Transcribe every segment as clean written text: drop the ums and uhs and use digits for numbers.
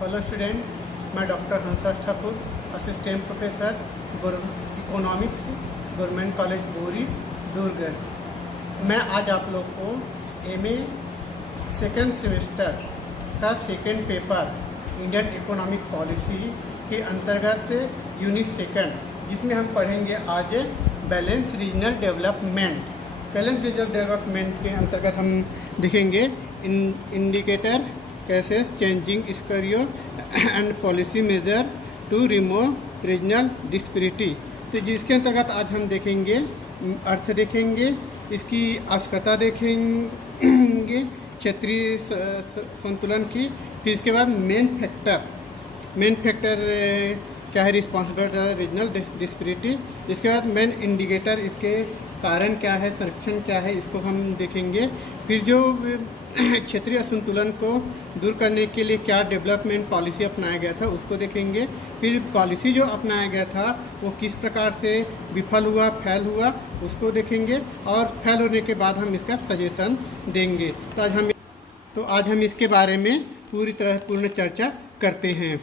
Hello student, मैं doctor Hansa Thakur, assistant professor economics, government college Bori, Durg. मैं आज आप लोग को एमए सेकेंड सेमेस्टर का second paper Indian economic policy के अंतर्गत यूनिट सेकंड, जिसमें हम पढ़ेंगे आज balance regional development. Balance regional development के अंतर्गत हम देखेंगे indicator cases changing scenario and policy measure to remove regional disparity. तो जिसके अंतर्गत आज हम देखेंगे अर्थ देखेंगे, इसकी आवश्यकता देखेंगे, क्षेत्रीय संतुलन की, फिर इसके बाद मेन फैक्टर क्या है रिस्पॉन्सिबल रीजनल डिस्पैरिटी। इसके बाद मेन इंडिकेटर, इसके कारण क्या है, संरक्षण क्या है, इसको हम देखेंगे। फिर जो क्षेत्रीय असंतुलन को दूर करने के लिए क्या डेवलपमेंट पॉलिसी अपनाया गया था उसको देखेंगे। फिर पॉलिसी जो अपनाया गया था वो किस प्रकार से विफल हुआ, फेल हुआ, उसको देखेंगे। और फेल होने के बाद हम इसका सजेशन देंगे। तो आज हम इसके बारे में पूर्ण चर्चा करते हैं।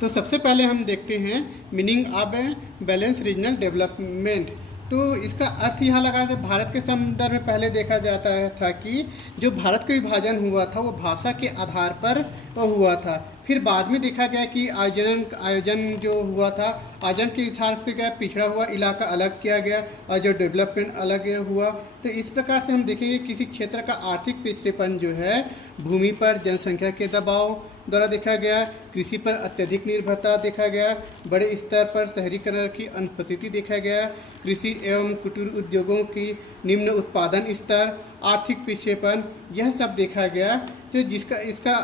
तो सबसे पहले हम देखते हैं meaning of balance regional development. तो इसका अर्थ यहाँ लगा कि भारत के संदर्भ में पहले देखा जाता था कि जो भारत का विभाजन हुआ था वो भाषा के आधार पर हुआ था। फिर बाद में देखा गया कि आयोजन जो हुआ था, आयोजन के हिसाब से क्या पिछड़ा हुआ इलाका अलग किया गया और जो डेवलपमेंट अलग हुआ। तो इस प्रकार से हम देखेंगे किसी क्षेत्र का आर्थिक पिछड़ेपन जो है भूमि पर जनसंख्या के दबाव द्वारा देखा गया, कृषि पर अत्यधिक निर्भरता देखा गया, बड़े स्तर पर शहरीकरण की अनुपस्थिति देखा गया, कृषि एवं कुटीर उद्योगों की निम्न उत्पादन स्तर, आर्थिक पिछड़ेपन, यह सब देखा गया। तो इसका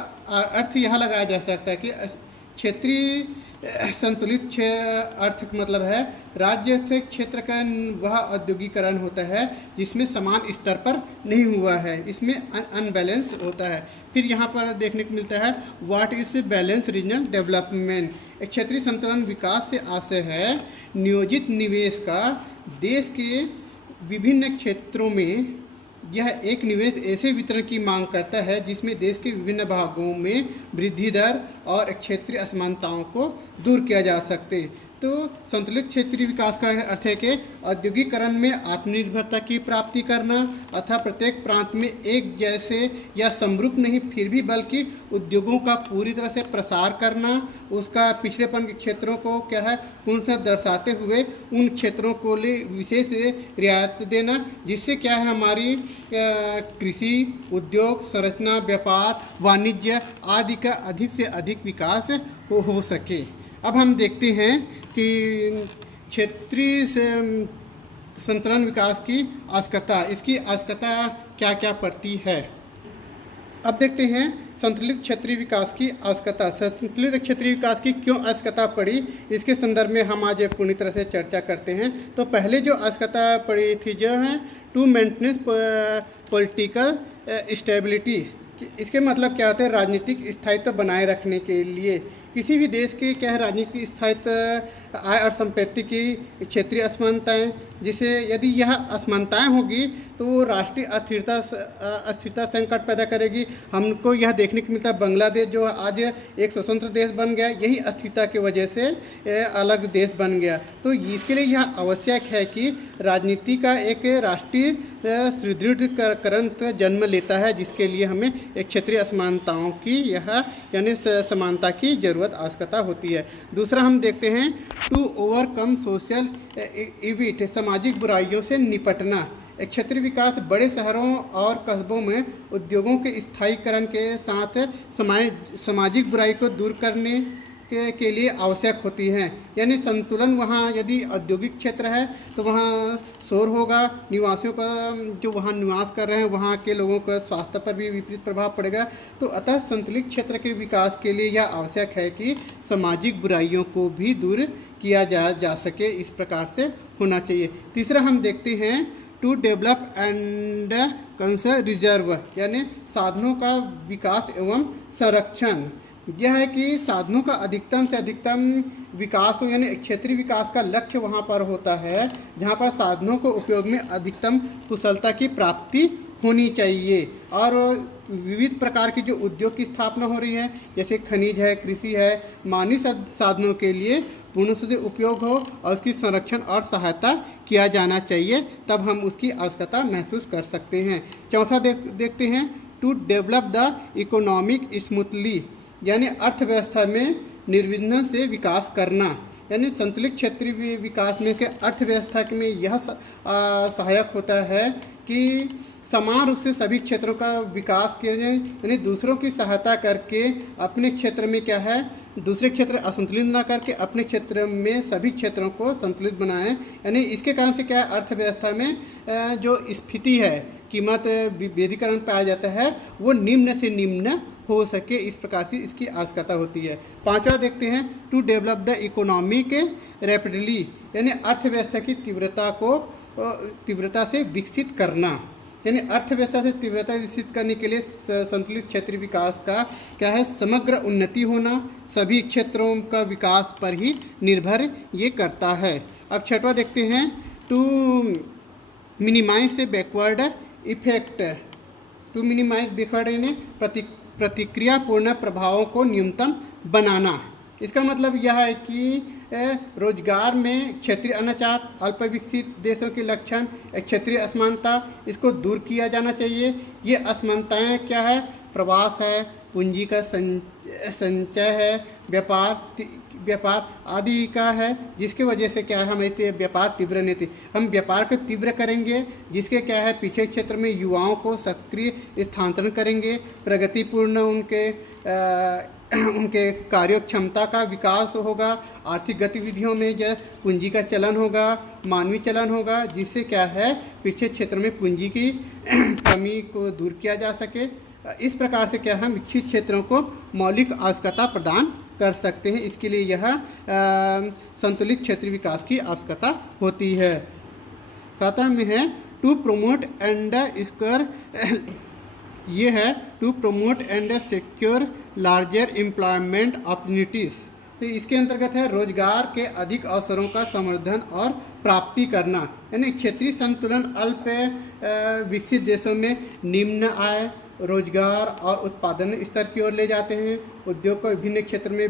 अर्थ यह लगाया जा सकता है कि क्षेत्रीय संतुलित अर्थ मतलब है राज्य से क्षेत्र का वह औद्योगिकरण होता है जिसमें समान स्तर पर नहीं हुआ है, इसमें अनबैलेंस होता है। फिर यहाँ पर देखने को मिलता है what is balance regional development. एक क्षेत्रीय संतुलन विकास से आशय है नियोजित निवेश का देश के विभिन्न क्षेत्रों में। यह एक निवेश ऐसे वितरण की मांग करता है जिसमें देश के विभिन्न भागों में वृद्धि दर और क्षेत्रीय असमानताओं को दूर किया जा सके। तो संतुलित क्षेत्रीय विकास का अर्थ है कि औद्योगिकरण में आत्मनिर्भरता की प्राप्ति करना, अतः प्रत्येक प्रांत में एक जैसे या समरूप नहीं फिर भी बल्कि उद्योगों का पूरी तरह से प्रसार करना, उसका पिछड़ेपन के क्षेत्रों को क्या है पूर्णतः दर्शाते हुए उन क्षेत्रों को लिए विशेष रियायत देना, जिससे क्या है हमारी कृषि, उद्योग, संरचना, व्यापार, वाणिज्य आदि का अधिक से अधिक विकास हो सके। अब हम देखते हैं कि क्षेत्रीय संतुलन विकास की आवश्यकता, इसकी आवश्यकता क्या क्या पड़ती है। अब देखते हैं संतुलित क्षेत्रीय विकास की आवश्यकता। संतुलित क्षेत्रीय विकास की क्यों आवश्यकता पड़ी, इसके संदर्भ में हम आज पूरी तरह से चर्चा करते हैं। तो पहले जो आवश्यकता पड़ी थी जो है टू मेंटेनेंस पॉलिटिकल स्टेबिलिटी। इसके मतलब क्या होता है, राजनीतिक स्थायित्व बनाए रखने के लिए किसी भी देश के क्या है राजनीतिक स्थायित्व, आय और संपत्ति की क्षेत्रीय असमानताएं, जिसे यदि यह असमानताएं होगी तो वो राष्ट्रीय अस्थिरता संकट पैदा करेगी। हमको यह देखने को मिलता है बांग्लादेश जो आज एक स्वतंत्र देश बन गया, यही अस्थिरता की वजह से अलग देश बन गया। तो इसके लिए यह आवश्यक है कि राजनीति का एक राष्ट्रीय सुदृढ़ीकरण जन्म लेता है, जिसके लिए हमें एक क्षेत्रीय असमानताओं की यानी समानता की जरूरत आवश्यकता होती है। दूसरा हम देखते हैं टू ओवरकम सोशल इविट, सामाजिक बुराइयों से निपटना। एक क्षेत्रीय विकास बड़े शहरों और कस्बों में उद्योगों के स्थायीकरण के साथ सामाजिक बुराई को दूर करने के लिए आवश्यक होती हैं। यानी संतुलन, वहाँ यदि औद्योगिक क्षेत्र है तो वहाँ शोर होगा, निवासियों का जो वहाँ निवास कर रहे हैं वहाँ के लोगों का स्वास्थ्य पर भी विपरीत प्रभाव पड़ेगा। तो अतः संतुलित क्षेत्र के विकास के लिए यह आवश्यक है कि सामाजिक बुराइयों को भी दूर किया जा सके, इस प्रकार से होना चाहिए। तीसरा हम देखते हैं टू डेवलप एंड कंजर्व, यानी साधनों का विकास एवं संरक्षण। यह है कि साधनों का अधिकतम से अधिकतम विकास हो, यानी क्षेत्रीय विकास का लक्ष्य वहाँ पर होता है जहाँ पर साधनों को उपयोग में अधिकतम कुशलता की प्राप्ति होनी चाहिए। और विविध प्रकार की जो उद्योग की स्थापना हो रही है, जैसे खनिज है, कृषि है, मानवीय साधनों के लिए पूर्ण से उपयोग हो और उसकी संरक्षण और सहायता किया जाना चाहिए, तब हम उसकी आवश्यकता महसूस कर सकते हैं। चौथा देखते हैं, to develop the economic smoothly, यानी अर्थव्यवस्था में निर्विघ्न से विकास करना, यानी संतुलित क्षेत्रीय विकास में के अर्थव्यवस्था में यह सहायक होता है कि समान रूप से सभी क्षेत्रों का विकास किया जाए, यानी दूसरों की सहायता करके अपने क्षेत्र में क्या है, दूसरे क्षेत्र असंतुलित ना करके अपने क्षेत्र में सभी क्षेत्रों को संतुलित बनाएं। यानी इसके कारण से क्या है, अर्थव्यवस्था में जो स्थिति है, कीमत विभेदीकरण पाया जाता है, वो निम्न से निम्न हो सके, इस प्रकार से इसकी आवश्यकता होती है। पांचवा देखते हैं, to develop the economic rapidly, यानी अर्थव्यवस्था की तीव्रता से विकसित करना, यानी अर्थव्यवस्था से तीव्रता विकसित करने के लिए संतुलित क्षेत्रीय विकास का क्या है, समग्र उन्नति होना, सभी क्षेत्रों का विकास पर ही निर्भर ये करता है। अब छठवां देखते हैं, to minimise backward effect, to minimise backward यानी प्रतिक्रियापूर्ण प्रभावों को न्यूनतम बनाना। इसका मतलब यह है कि रोजगार में क्षेत्रीय अनाचार, अल्प विकसित देशों के लक्षण, क्षेत्रीय असमानता, इसको दूर किया जाना चाहिए। ये असमानताएं क्या है, प्रवास है, पूंजी का संचय है, व्यापार आदि का है, जिसके वजह से क्या है, हमारी व्यापार तीव्र नीति, हम व्यापार को तीव्र करेंगे, जिसके क्या है, पीछे क्षेत्र में युवाओं को सक्रिय स्थानांतरण करेंगे, प्रगतिपूर्ण उनके कार्य क्षमता का विकास होगा, आर्थिक गतिविधियों में जो पूंजी का चलन होगा, मानवीय चलन होगा, जिससे क्या है, पीछे क्षेत्र में पूंजी की कमी को दूर किया जा सके। इस प्रकार से क्या हम विकसित क्षेत्रों को मौलिक आवश्यकता प्रदान कर सकते हैं। इसके लिए यह संतुलित क्षेत्रीय विकास की आवश्यकता होती है। सातवां में है, टू प्रोमोट एंड स्क्योर, ये है to promote and secure larger employment opportunities. तो इसके अंतर्गत है रोजगार के अधिक अवसरों का संवर्धन और प्राप्ति करना, यानी क्षेत्रीय संतुलन अल्प विकसित देशों में निम्न आय, रोजगार और उत्पादन स्तर की ओर ले जाते हैं। उद्योग को विभिन्न क्षेत्र में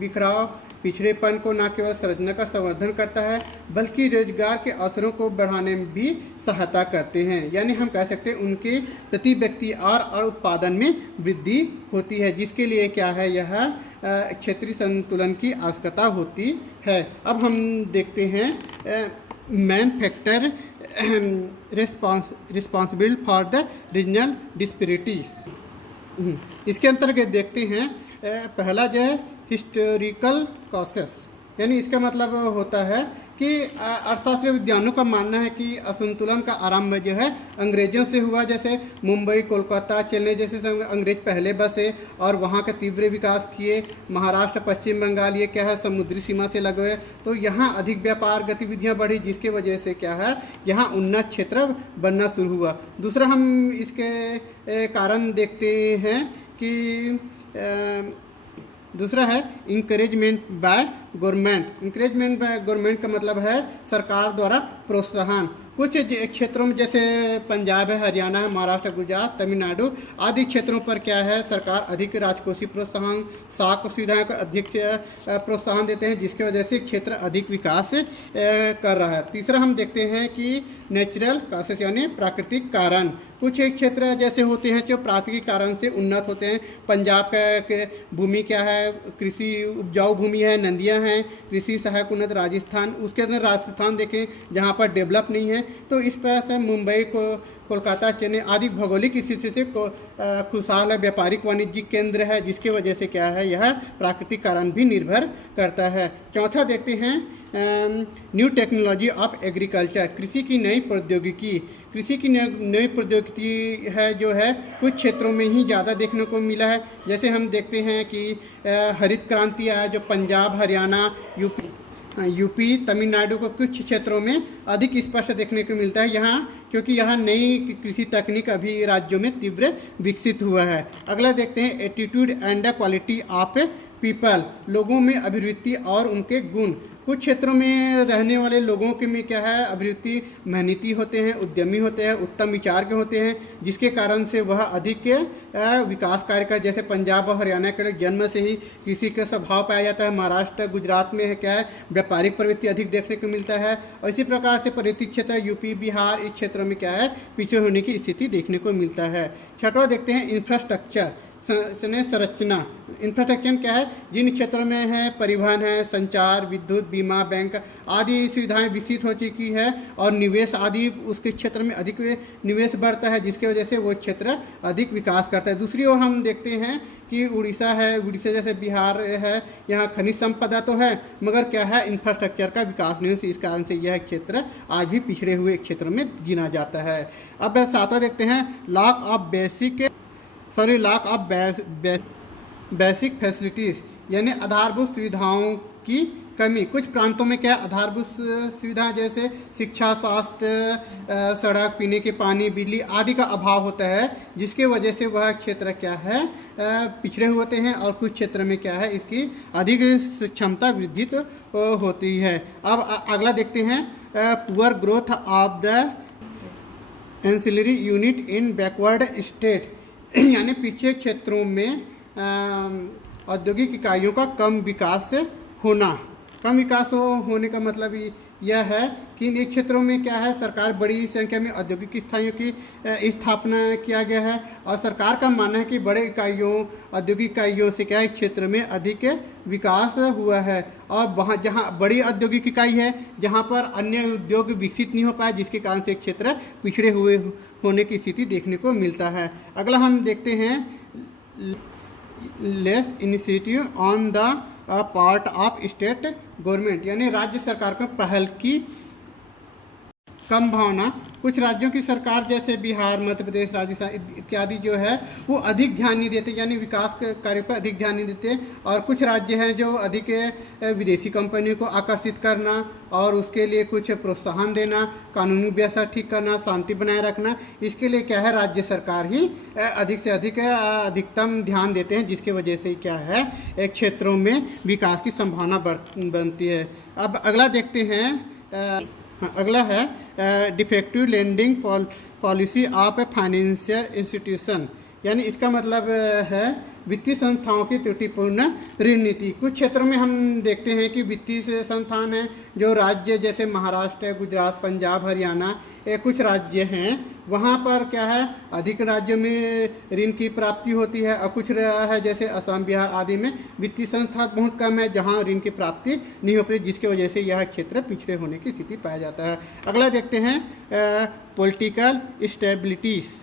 बिखराव पिछड़ेपन को न केवल संरचना का संवर्धन करता है, बल्कि रोजगार के अवसरों को बढ़ाने में भी सहायता करते हैं। यानी हम कह सकते हैं उनके प्रति व्यक्ति और उत्पादन में वृद्धि होती है, जिसके लिए क्या है, यह क्षेत्रीय संतुलन की आवश्यकता होती है। अब हम देखते हैं man factor responsible for the regional disparities. इसके अंतर्गत देखते हैं पहला जो है हिस्टोरिकल कॉसेस, यानी इसका मतलब होता है कि अर्थशास्त्र विद्वानों का मानना है कि असंतुलन का आरंभ जो है अंग्रेजों से हुआ। जैसे मुंबई, कोलकाता, चेन्नई जैसे अंग्रेज पहले बसे और वहाँ का तीव्र विकास किए। महाराष्ट्र, पश्चिम बंगाल ये क्या है, समुद्री सीमा से लगे हुए, तो यहाँ अधिक व्यापार गतिविधियाँ बढ़ी, जिसके वजह से क्या है, यहाँ उन्नत क्षेत्र बनना शुरू हुआ। दूसरा हम इसके कारण देखते हैं कि दूसरा है encouragement by government. Encouragement by government का मतलब है सरकार द्वारा प्रोत्साहन। कुछ क्षेत्रों में जैसे पंजाब है, हरियाणा है, महाराष्ट्र, गुजरात, तमिलनाडु आदि क्षेत्रों पर क्या है, सरकार अधिक राजकोषीय प्रोत्साहन, साख सुविधाओं को अधिक प्रोत्साहन देते हैं, जिसकी वजह से क्षेत्र अधिक विकास कर रहा है। तीसरा हम देखते हैं कि नेचुरल कॉसेस यानी प्राकृतिक कारण। कुछ एक क्षेत्र जैसे होते हैं जो प्राकृतिक कारण से उन्नत होते हैं। पंजाब का भूमि क्या है, कृषि उपजाऊ भूमि है, नदियां हैं, कृषि सहायक उन्नत। राजस्थान, उसके अंदर राजस्थान देखें जहां पर डेवलप नहीं है। तो इस तरह से मुंबई को, कोलकाता, चेन्नई आदि भौगोलिक स्थिति से खुशहाल है, व्यापारिक वाणिज्यिक केंद्र है, जिसकी वजह से क्या है, यह प्राकृतिक कारण भी निर्भर करता है। चौथा देखते हैं न्यू टेक्नोलॉजी ऑफ एग्रीकल्चर, कृषि की नई प्रौद्योगिकी। कृषि की नई प्रौद्योगिकी है जो है कुछ क्षेत्रों में ही ज़्यादा देखने को मिला है। जैसे हम देखते हैं कि हरित क्रांति आया जो पंजाब, हरियाणा, यूपी, तमिलनाडु को कुछ क्षेत्रों में अधिक स्पष्ट देखने को मिलता है यहाँ, क्योंकि यहाँ नई कृषि तकनीक अभी राज्यों में तीव्र विकसित हुआ है। अगला देखते हैं attitude and quality of people, लोगों में अभिवृत्ति और उनके गुण। कुछ क्षेत्रों में रहने वाले लोगों के में क्या है, अभिवृत्ति मेहनती होते हैं, उद्यमी होते हैं, उत्तम विचार के होते हैं, जिसके कारण से वह अधिक विकास कार्य कर, जैसे पंजाब और हरियाणा के जन्म से ही कृषि का स्वभाव पाया जाता है। महाराष्ट्र गुजरात में है क्या है, व्यापारिक प्रवृत्ति अधिक देखने को मिलता है। और इसी प्रकार से पर्वतीय क्षेत्र यूपी बिहार इस क्षेत्रों में क्या है, पिछड़े होने की स्थिति देखने को मिलता है। छठवां देखते हैं इंफ्रास्ट्रक्चर संरचना। इंफ्रास्ट्रक्चर क्या है, जिन क्षेत्रों में है परिवहन है, संचार, विद्युत, बीमा, बैंक आदि सुविधाएं विकसित हो चुकी है और निवेश आदि उसके क्षेत्र में अधिक निवेश बढ़ता है, जिसके वजह से वो क्षेत्र अधिक विकास करता है। दूसरी ओर हम देखते हैं कि उड़ीसा है, उड़ीसा जैसे बिहार है, यहाँ खनिज संपदा तो है मगर क्या है, इंफ्रास्ट्रक्चर का विकास नहीं है, इस कारण से यह क्षेत्र आज भी पिछड़े हुए क्षेत्रों में गिना जाता है। अब सातवां देखते हैं लैक ऑफ बेसिक फैसिलिटीज़, यानी आधारभूत सुविधाओं की कमी। कुछ प्रांतों में क्या आधारभूत सुविधाएं जैसे शिक्षा, स्वास्थ्य, सड़क, पीने के पानी, बिजली आदि का अभाव होता है, जिसके वजह से वह क्षेत्र क्या है, पिछड़े होते हैं। और कुछ क्षेत्र में क्या है, इसकी अधिक क्षमता वृद्धि तो होती है। अब अगला देखते हैं poor growth of the ancillary unit in backward state, यानी पिछड़े क्षेत्रों में औद्योगिक इकाइयों का कम विकास होना। कम विकास होने का मतलब यह है कि इन क्षेत्रों में क्या है, सरकार बड़ी संख्या में औद्योगिक इकाइयों की स्थापना किया गया है और सरकार का मानना है कि बड़े इकाइयों औद्योगिक इकाइयों से क्या है, क्षेत्र में अधिक विकास हुआ है। और वहाँ जहाँ बड़ी औद्योगिक इकाई है, जहाँ पर अन्य उद्योग विकसित नहीं हो पाए, जिसके कारण से क्षेत्र पिछड़े हुए होने की स्थिति देखने को मिलता है। अगला हम देखते हैं less initiative on the part of state government, यानी राज्य सरकार को पहल की कम भावना। कुछ राज्यों की सरकार जैसे बिहार, मध्य प्रदेश, राजस्थान इत्यादि जो है वो अधिक ध्यान नहीं देते, यानी विकास के कार्य पर अधिक ध्यान नहीं देते। और कुछ राज्य हैं जो अधिक विदेशी कंपनियों को आकर्षित करना और उसके लिए कुछ प्रोत्साहन देना, कानूनी व्यवस्था ठीक करना, शांति बनाए रखना, इसके लिए क्या है, राज्य सरकार ही अधिक से अधिक अधिकतम ध्यान देते हैं, जिसकी वजह से क्या है, एक क्षेत्रों में विकास की संभावना बनती है। अब अगला देखते हैं, अगला है defective lending policy of a financial institution, यानी इसका मतलब है वित्तीय संस्थाओं की त्रुटिपूर्ण ऋण नीति। कुछ क्षेत्रों में हम देखते हैं कि वित्तीय संस्थान हैं जो राज्य जैसे महाराष्ट्र, गुजरात, पंजाब, हरियाणा कुछ राज्य हैं, वहाँ पर क्या है, अधिक राज्यों में ऋण की प्राप्ति होती है और कुछ है जैसे असम, बिहार आदि में वित्तीय संस्था बहुत कम है, जहाँ ऋण की प्राप्ति नहीं हो पाती, जिसके वजह से यह क्षेत्र पिछड़े होने की स्थिति पाया जाता है। अगला देखते हैं पॉलिटिकल स्टेबिलिटीज़।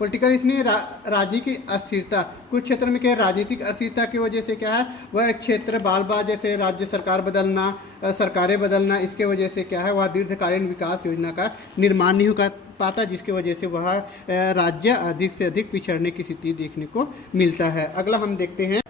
पॉलिटिकल इसमें राजनीतिक अस्थिरता। कुछ क्षेत्र में क्या है, राजनीतिक अस्थिरता की वजह से क्या है, वह क्षेत्र बार बार जैसे राज्य सरकार बदलना, सरकारें बदलना, इसके वजह से क्या है, वह दीर्घकालीन विकास योजना का निर्माण नहीं हो पाता, जिसकी वजह से वह राज्य अधिक से अधिक पिछड़ने की स्थिति देखने को मिलता है। अगला हम देखते हैं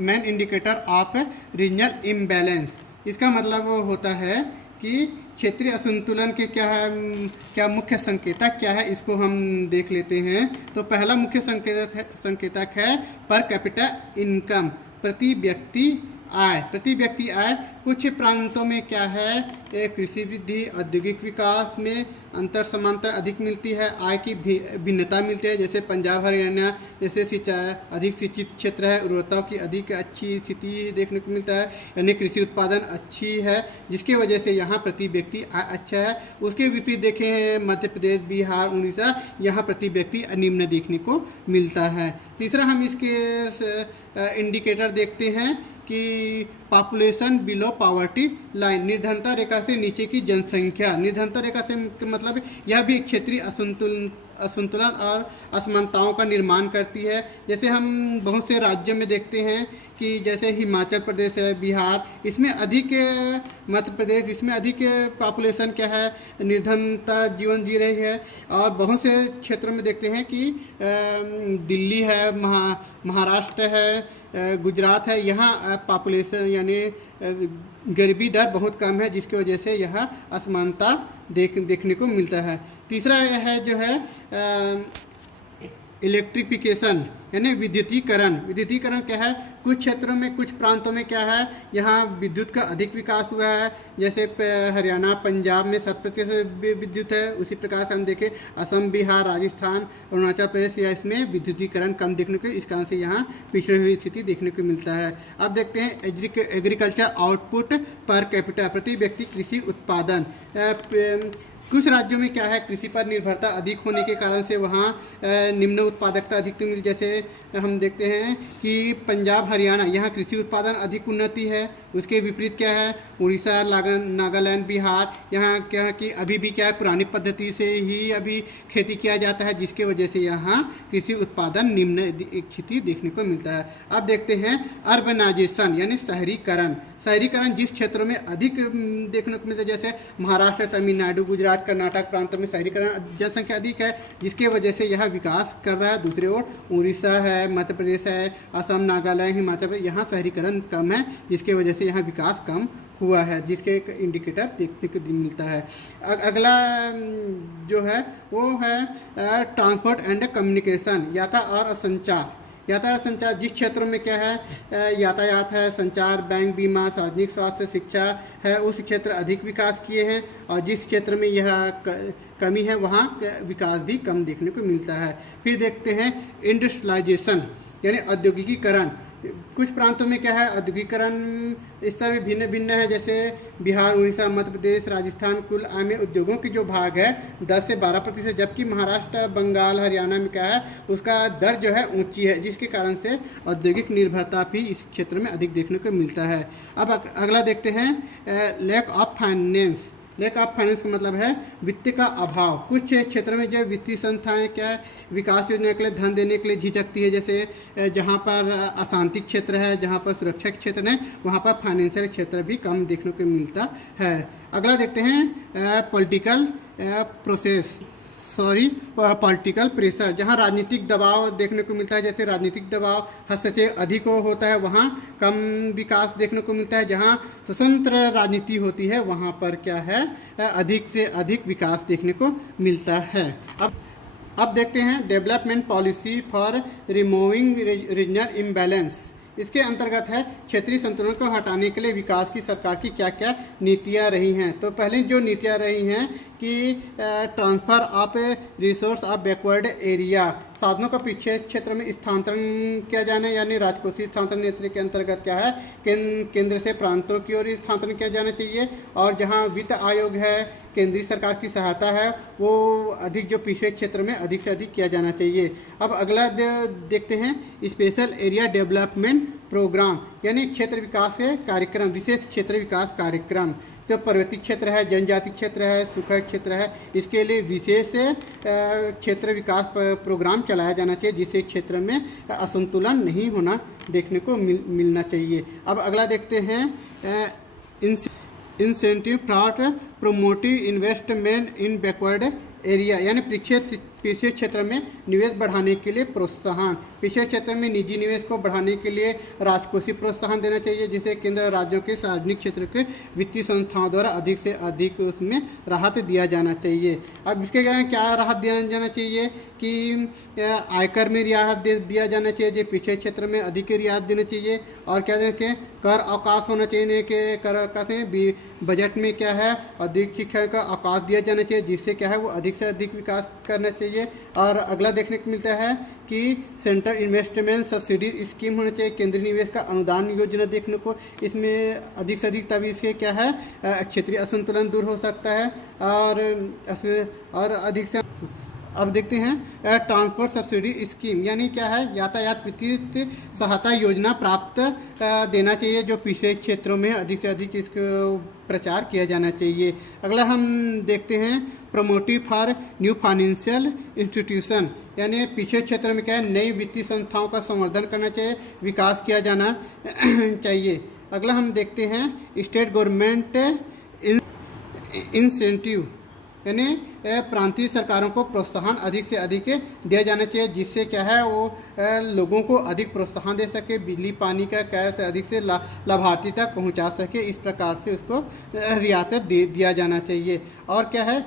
main indicator of regional imbalance. इसका मतलब वो होता है कि क्षेत्रीय असंतुलन के क्या मुख्य संकेतक क्या है, इसको हम देख लेते हैं। तो पहला मुख्य संकेतक है पर कैपिटा इनकम, प्रति व्यक्ति आय। प्रति व्यक्ति आय कुछ प्रांतों में क्या है, कृषि वृद्धि, औद्योगिक विकास में अंतर समानता अधिक मिलती है, आय की भिन्नता मिलती है। जैसे पंजाब, हरियाणा जैसे अधिक शिक्षित क्षेत्र है, उर्वरता की अधिक अच्छी स्थिति देखने को मिलता है, यानी कृषि उत्पादन अच्छी है, जिसकी वजह से यहाँ प्रति व्यक्ति आय अच्छा है। उसके विपरीत देखें हैं मध्य प्रदेश, बिहार, उड़ीसा, यहाँ प्रति व्यक्ति निम्न देखने को मिलता है। तीसरा हम इसके इंडिकेटर देखते हैं कि पॉपुलेशन बिलो पॉवर्टी लाइन, निर्धनता रेखा से नीचे की जनसंख्या। निर्धनता रेखा से मतलब यह भी क्षेत्रीय असंतुलन और असमानताओं का निर्माण करती है। जैसे हम बहुत से राज्यों में देखते हैं कि जैसे हिमाचल प्रदेश है, बिहार, इसमें अधिक, मध्य प्रदेश, इसमें अधिक पॉपुलेशन क्या है, निर्धनता जीवन जी रही है। और बहुत से क्षेत्रों में देखते हैं कि दिल्ली है, महाराष्ट्र है, गुजरात है, यहाँ पॉपुलेशन यानी गरीबी दर बहुत कम है, जिसकी वजह से यह असमानता देखने को मिलता है। तीसरा यह है जो है इलेक्ट्रिफिकेशन यानी विद्युतीकरण। विद्युतीकरण क्या है, कुछ क्षेत्रों में कुछ प्रांतों में क्या है, यहाँ विद्युत का अधिक विकास हुआ है। जैसे हरियाणा पंजाब में 7% विद्युत है। उसी प्रकार से हम देखें असम, बिहार, राजस्थान, अरुणाचल प्रदेश, या इसमें विद्युतीकरण कम देखने को, इस कारण से यहाँ पिछड़ी हुई स्थिति देखने को मिलता है। अब देखते हैं एग्रीकल्चर आउटपुट पर कैपिटा, प्रति व्यक्ति कृषि उत्पादन। कुछ राज्यों में क्या है, कृषि पर निर्भरता अधिक होने के कारण से वहाँ निम्न उत्पादकता अधिक तो मिल, जैसे हम देखते हैं कि पंजाब हरियाणा यहाँ कृषि उत्पादन अधिक उन्नति है। उसके विपरीत क्या है, उड़ीसा, नागालैंड, बिहार, यहाँ क्या है कि अभी भी क्या है, पुरानी पद्धति से ही अभी खेती किया जाता है, जिसके वजह से यहाँ कृषि उत्पादन निम्न स्थिति देखने को मिलता है। अब देखते हैं अर्बनाइजेशन यानी शहरीकरण। शहरीकरण जिस क्षेत्रों में अधिक देखने को मिलता है, जैसे महाराष्ट्र, तमिलनाडु, गुजरात, कर्नाटक प्रांतों में शहरीकरण जनसंख्या अधिक है, जिसके वजह से यह विकास कर रहा है। दूसरी ओर उड़ीसा है, मध्य प्रदेश है, असम, नागालैंड, हिमाचल प्रदेश, यहाँ शहरीकरण कम है, जिसके वजह से यहाँ विकास कम हुआ है, जिसके एक इंडिकेटर देखने को मिलता है। अगला जो है वो है ट्रांसपोर्ट एंड कम्युनिकेशन, यातायात और संचार। यातायात संचार जिस क्षेत्रों में क्या है, यातायात है, संचार, बैंक, बीमा, सार्वजनिक स्वास्थ्य, शिक्षा है, उस क्षेत्र अधिक विकास किए हैं, और जिस क्षेत्र में यह कमी है वहाँ विकास भी कम देखने को मिलता है। फिर देखते हैं इंडस्ट्रियलाइजेशन यानी औद्योगिकीकरण। कुछ प्रांतों में क्या है, औद्योगिकीकरण स्तर भी भिन्न भिन्न है। जैसे बिहार, उड़ीसा, मध्य प्रदेश, राजस्थान, कुल आय में उद्योगों की जो भाग है 10 से 12%, जबकि महाराष्ट्र, बंगाल, हरियाणा में क्या है, उसका दर जो है ऊंची है, जिसके कारण से औद्योगिक निर्भरता भी इस क्षेत्र में अधिक देखने को मिलता है। अब अगला देखते हैं lack of finance. Lack of finance का मतलब है वित्त का अभाव। कुछ क्षेत्र में जो वित्तीय संस्थाएं क्या विकास योजना के लिए धन देने के लिए झिझकती है, जैसे जहां पर अशांति क्षेत्र है, जहां पर सुरक्षा क्षेत्र है, वहां पर फाइनेंशियल क्षेत्र भी कम देखने को मिलता है। अगला देखते हैं पॉलिटिकल प्रेशर, जहां राजनीतिक दबाव देखने को मिलता है। जैसे राजनीतिक दबाव हस्तक्षेप अधिक होता है, वहां कम विकास देखने को मिलता है। जहां स्वतंत्र राजनीति होती है वहां पर क्या है, अधिक से अधिक विकास देखने को मिलता है। अब देखते हैं development policy for removing regional imbalance. इसके अंतर्गत है क्षेत्रीय संतुलन को हटाने के लिए विकास की सरकार की क्या क्या नीतियां रही हैं। तो पहले जो नीतियां रही हैं कि transfer of resource of backward area, साधनों का पीछे क्षेत्र में स्थानांतरण किया जाना, यानी राजकोषीय स्थानांतरण नीति के अंतर्गत क्या है, केंद्र से प्रांतों की ओर स्थानांतरण किया जाना चाहिए। और जहां वित्त आयोग है, केंद्रीय सरकार की सहायता है, वो अधिक जो पिछड़े क्षेत्र में अधिक से अधिक किया जाना चाहिए। अब अगला देखते हैं स्पेशल एरिया डेवलपमेंट प्रोग्राम, यानी क्षेत्र विकास के कार्यक्रम, विशेष क्षेत्र विकास कार्यक्रम। जो पर्वतीय क्षेत्र है, जनजाति क्षेत्र है, सुखद क्षेत्र है, इसके लिए विशेष क्षेत्र विकास प्रोग्राम चलाया जाना चाहिए, जिससे क्षेत्र में असंतुलन नहीं होना देखने को मिलना चाहिए। अब अगला देखते हैं incentive for promotive investment in backward area, यानी पिछड़े क्षेत्र में निवेश बढ़ाने के लिए प्रोत्साहन। पिछड़े क्षेत्र में निजी निवेश को बढ़ाने के लिए राजकोषीय प्रोत्साहन देना चाहिए, जिसे केंद्र राज्यों के सार्वजनिक क्षेत्र के वित्तीय संस्थाओं द्वारा अधिक से अधिक उसमें राहत दिया जाना चाहिए। अब इसके क्या राहत दिया जाना चाहिए कि आयकर में रियायत दिया जाना चाहिए, जो पिछड़े क्षेत्र में अधिक रियायत देना चाहिए। और क्या देखें, कर अवकाश होना चाहिए, कि कर अवकाश में बजट में क्या है, अधिक शिक्षा का अवकाश दिया जाना चाहिए, जिससे क्या है वो अधिक से अधिक विकास करना चाहिए। और अगला देखने को मिलता है कि सेंट्रल इन्वेस्टमेंट सब्सिडी स्कीम होना चाहिए, केंद्रीय निवेश का अनुदान योजना देखने को, इसमें अधिक से अधिक, तभी इसके क्या है क्षेत्रीय असंतुलन दूर हो सकता है। और अधिक से अब देखते हैं ट्रांसपोर्ट सब्सिडी स्कीम, यानी क्या है, यातायात वित्तीय सहायता योजना प्राप्त देना चाहिए, जो पिछड़े क्षेत्रों में अधिक से अधिक इसको प्रचार किया जाना चाहिए। अगला हम देखते हैं promotive for new financial institution, यानी पिछड़े क्षेत्र में क्या है, नई वित्तीय संस्थाओं का संवर्धन करना चाहिए, विकास किया जाना चाहिए। अगला हम देखते हैं स्टेट गवर्नमेंट इंसेंटिव, यानी प्रांतीय सरकारों को प्रोत्साहन अधिक से अधिक दिया जाना चाहिए, जिससे क्या है वो लोगों को अधिक प्रोत्साहन दे सके, बिजली पानी का कैसे अधिक से लाभार्थी तक पहुंचा सके, इस प्रकार से उसको रियायत दिया जाना चाहिए। और क्या है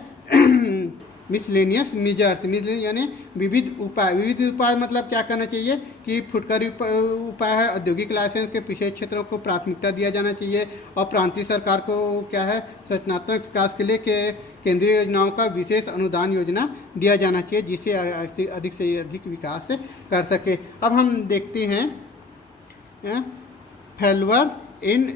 मिसलेनियस मेजर्स, यानी विविध उपाय। विविध उपाय मतलब क्या करना चाहिए कि फुटकर उपाय है, औद्योगिक लाइसेंस के पिछड़े क्षेत्रों को प्राथमिकता दिया जाना चाहिए, और प्रांतीय सरकार को क्या है संरचनात्मक विकास के लिए केंद्रीय योजनाओं का विशेष अनुदान योजना दिया जाना चाहिए, जिससे अधिक से अधिक विकास कर सके। अब हम देखते हैं फेल्वर इन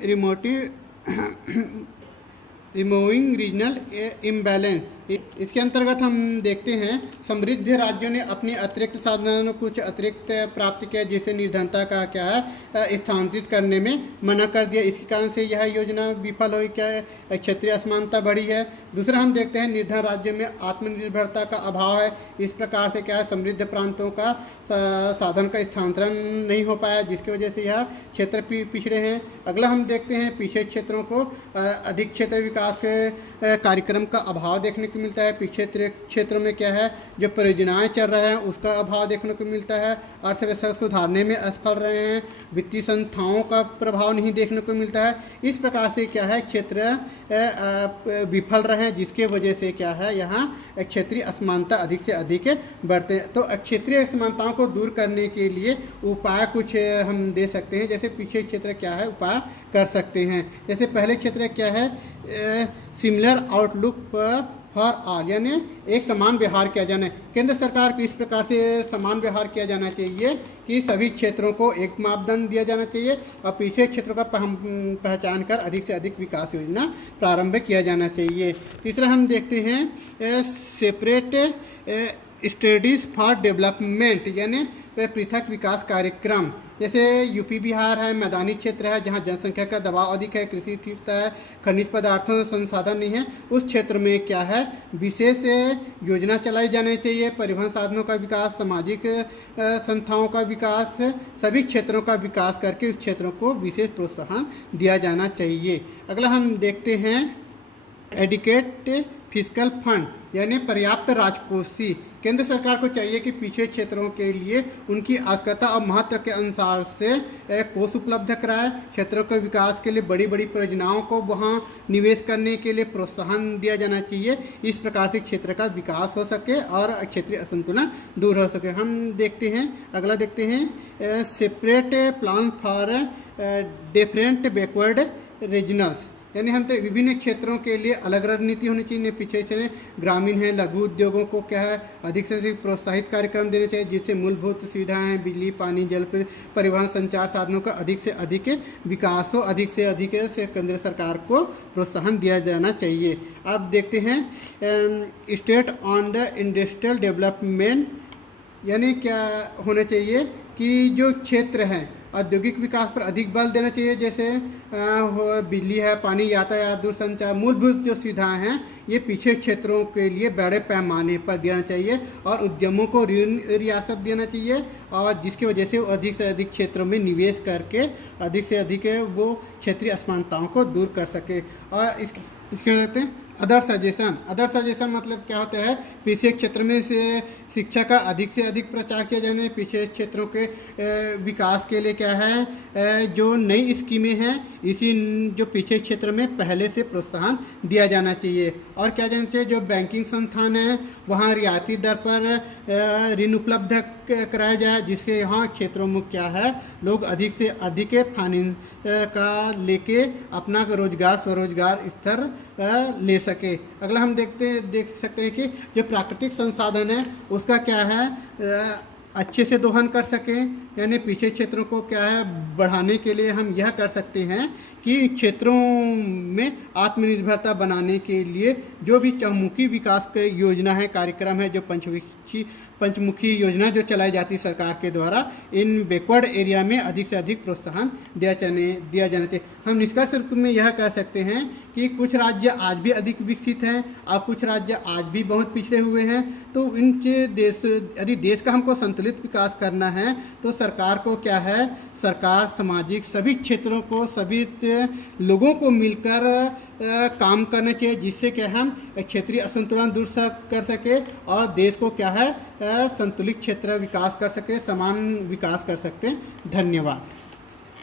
रिमूविंग रीजनल इम्बैलेंस। इसके अंतर्गत हम देखते हैं समृद्ध राज्यों ने अपने अतिरिक्त साधनों कुछ अतिरिक्त प्राप्त किया, जिसे निर्धनता का क्या है स्थानांतरित करने में मना कर दिया। इसके कारण से यह योजना विफल हुई, क्या है क्षेत्रीय असमानता बढ़ी है। दूसरा हम देखते हैं निर्धन राज्यों में आत्मनिर्भरता का अभाव है। इस प्रकार से क्या है समृद्ध प्रांतों का साधन का स्थानांतरण नहीं हो पाया, जिसकी वजह से यह क्षेत्र पिछड़े हैं। अगला हम देखते हैं पिछड़े क्षेत्रों को अधिक क्षेत्र विकास के कार्यक्रम का अभाव देखने को मिलता है। पिछड़े क्षेत्रों में क्या है जो परियोजनाएं चल रहे हैं उसका अभाव देखने को मिलता है। अर्थव्यवस्था सुधारने में असफल रहे हैं, वित्तीय संस्थाओं का प्रभाव नहीं देखने को मिलता है। इस प्रकार से क्या है क्षेत्र विफल रहे हैं, जिसके वजह से क्या है यहाँ क्षेत्रीय असमानता अधिक से अधिक बढ़ते हैं। तो क्षेत्रीय असमानताओं को दूर करने के लिए उपाय कुछ हम दे सकते हैं। जैसे पिछड़े क्षेत्र क्या है उपाय कर सकते हैं। जैसे पहले क्षेत्र क्या है सिमिलर आउटलुक फॉर ऑल, यानी एक समान व्यवहार किया जाना है। केंद्र सरकार को इस प्रकार से समान व्यवहार किया जाना चाहिए कि सभी क्षेत्रों को एक मापदंड दिया जाना चाहिए, और पिछड़े क्षेत्रों का पहचान कर अधिक से अधिक विकास योजना प्रारंभ किया जाना चाहिए। तीसरा हम देखते हैं सेपरेट स्टडीज फॉर डेवलपमेंट, यानी पृथक विकास कार्यक्रम। जैसे यूपी बिहार है, मैदानी क्षेत्र है जहाँ जनसंख्या का दबाव अधिक है, कृषि स्थिरता है, खनिज पदार्थों संसाधन नहीं है, उस क्षेत्र में क्या है विशेष योजना चलाई जानी चाहिए। परिवहन साधनों का विकास, सामाजिक संस्थाओं का विकास, सभी क्षेत्रों का विकास करके उस क्षेत्रों को विशेष प्रोत्साहन दिया जाना चाहिए। अगला हम देखते हैं एडिकेट फिस्कल फंड, यानी पर्याप्त राजकोषीय। केंद्र सरकार को चाहिए कि पिछड़े क्षेत्रों के लिए उनकी आवश्यकता और महत्व के अनुसार से कोष उपलब्ध कराए। क्षेत्रों के विकास के लिए बड़ी बड़ी परियोजनाओं को वहां निवेश करने के लिए प्रोत्साहन दिया जाना चाहिए। इस प्रकार से क्षेत्र का विकास हो सके और क्षेत्रीय असंतुलन दूर हो सके। हम देखते हैं अगला देखते हैं separate plan for different backward regionals, यानी हम तो विभिन्न क्षेत्रों के लिए अलग रणनीति होनी चाहिए। पिछड़े क्षेत्र ग्रामीण है, लघु उद्योगों को क्या है अधिक से अधिक प्रोत्साहित कार्यक्रम देने चाहिए, जिससे मूलभूत सुविधाएं बिजली, पानी, जल, परिवहन, संचार साधनों का अधिक से अधिक विकास हो। अधिक से अधिक से केंद्र सरकार को प्रोत्साहन दिया जाना चाहिए। अब देखते हैं state on the industrial development, यानी क्या होना चाहिए कि जो क्षेत्र हैं औद्योगिक विकास पर अधिक बल देना चाहिए। जैसे बिजली है, पानी, यातायात, दूरसंचार, मूलभूत जो सुविधाएं हैं ये पिछड़े क्षेत्रों के लिए बड़े पैमाने पर देना चाहिए, और उद्यमों को ऋण रियासत देना चाहिए, और जिसकी वजह से वो अधिक से अधिक क्षेत्रों में निवेश करके अधिक से अधिक वो क्षेत्रीय असमानताओं को दूर कर सके। और इसके कहते हैं अदर सजेशन मतलब क्या होता है पिछड़े क्षेत्र में से शिक्षा का अधिक से अधिक प्रचार किया जाना। पिछड़े क्षेत्रों के विकास के लिए क्या है जो नई स्कीमें हैं इसी जो पिछड़े क्षेत्र में पहले से प्रोत्साहन दिया जाना चाहिए। और क्या जाना चाहिए जो बैंकिंग संस्थान है वहाँ रियायती दर पर ऋण उपलब्ध कराया जाए, जिसके यहाँ क्षेत्रों में क्या है लोग अधिक से अधिक फाइनेंस का लेके अपना रोजगार स्वरोजगार स्तर ले सके। अगला हम देख सकते हैं कि जो प्राकृतिक संसाधन है उसका क्या है अच्छे से दोहन कर सकें, यानी पिछड़े क्षेत्रों को क्या है बढ़ाने के लिए हम यह कर सकते हैं कि क्षेत्रों में आत्मनिर्भरता बनाने के लिए जो भी चहुमुखी विकास की योजना है, कार्यक्रम है, जो पंचमुखी योजना जो चलाई जाती है सरकार के द्वारा, इन बैकवर्ड एरिया में अधिक से अधिक प्रोत्साहन दिया जाना चाहिए। हम निष्कर्ष रूप में यह कह सकते हैं कि कुछ राज्य आज भी अधिक विकसित हैं और कुछ राज्य आज भी बहुत पिछड़े हुए हैं। तो इनके यदि देश का हमको संतुलित विकास करना है तो सरकार को क्या है सरकार सामाजिक सभी क्षेत्रों को सभी लोगों को मिलकर काम करना चाहिए, जिससे क्या हम क्षेत्रीय असंतुलन दूर कर सके और देश को क्या है संतुलित क्षेत्र विकास कर सके, समान विकास कर सकते हैं। धन्यवाद।